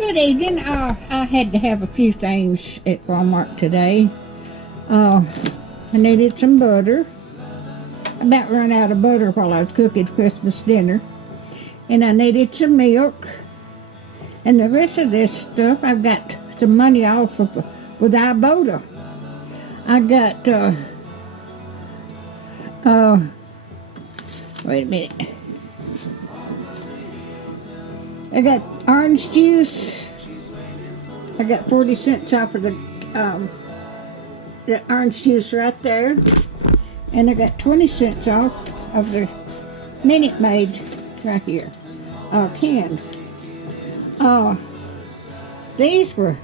Good evening. I had to have a few things at Walmart today. I needed some butter. I about ran out of butter while I was cooking Christmas dinner. And I needed some milk. And the rest of this stuff, I've got some money off of with ibotta. I got, wait a minute. I got orange juice. I got 40 cents off of the orange juice right there. And I got 20 cents off of the Minute Maid right here, can. These were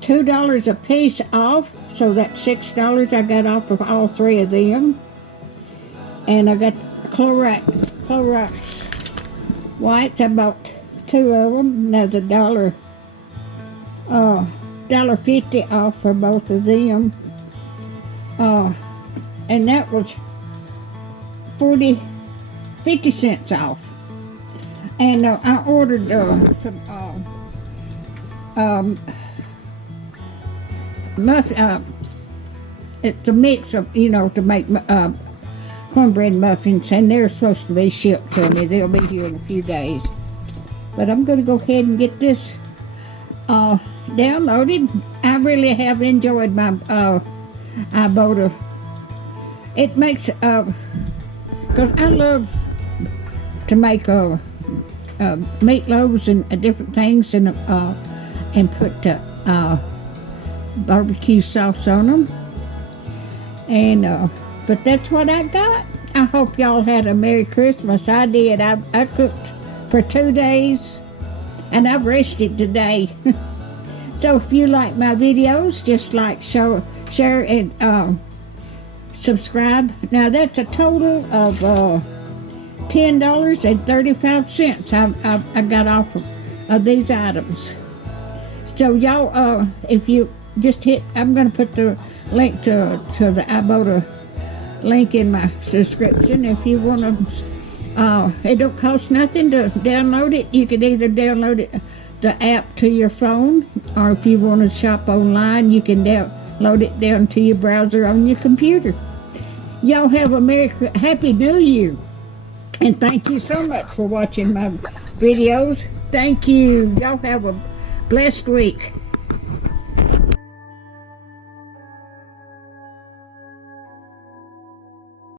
$2 a piece off, so that's $6 I got off of all three of them. And I got Clorox wipes. I bought two of them. Another $1.50 off for both of them. And that was 50 cents off. And I ordered some it's a mix of, to make cornbread muffins, and they're supposed to be shipped to me. They'll be here in a few days. But I'm going to go ahead and get this downloaded. I really have enjoyed my ibotta. It makes, because I love to make meatloaves and different things, and put barbecue sauce on them. And but that's what I got. I hope y'all had a Merry Christmas. I did. I cooked for 2 days, and I've rested today. So if you like my videos, just like, share, and subscribe. Now that's a total of $10.35 I got off of these items. So y'all, if you just hit, I'm going to put the link to the ibotta link in my description. If you want to, it don't cost nothing to download it. You can either download it, the app, to your phone, or if you want to shop online, you can download it down to your browser on your computer. Y'all have a Happy New Year, and thank you so much for watching my videos. Thank you. Y'all have a blessed week.